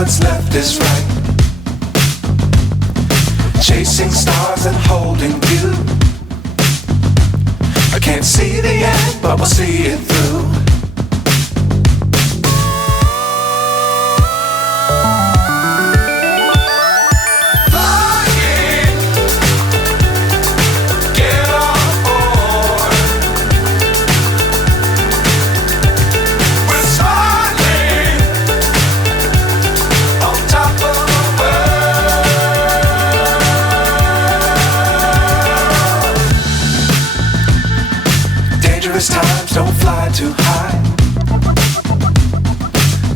what's left is right. Chasing stars and holding you. I can't see the end, but we'll see it through. Times don't fly too high.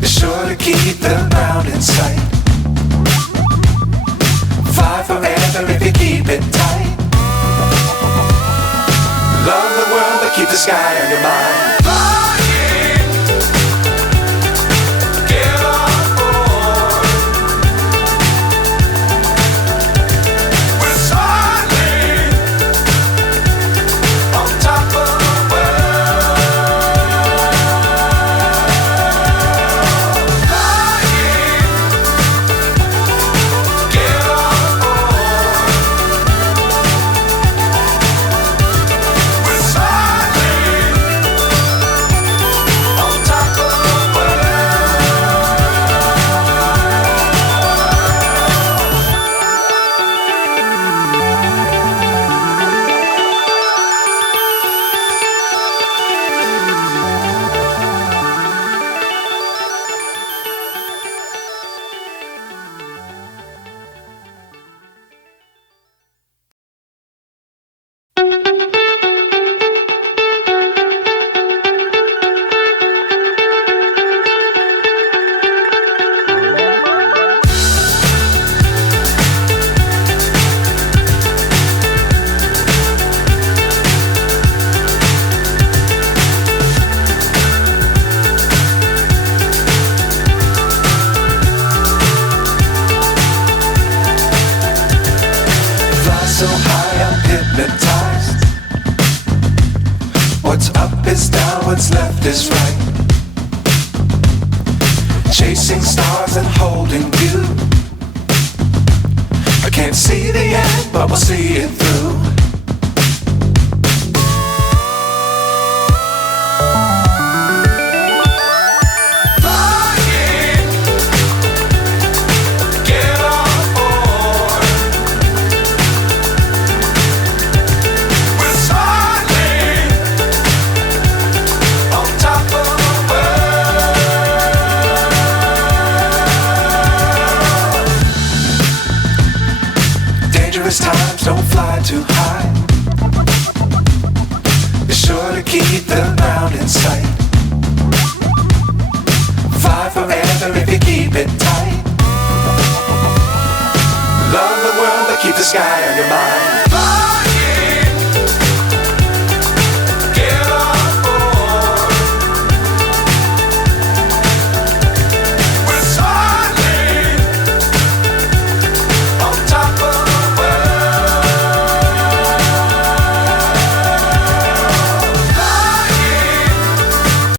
Be sure to keep the ground in sight. Fly forever if you keep it tight. Love the world but keep the sky on your mind. So high I'm hypnotized. What's up is down, what's left is right. Chasing stars and holding you. I can't see the end, but we'll see it through. Times don't fly too high. Be sure to keep the ground in sight. Fly forever if you keep it tight. Love the world but keep the sky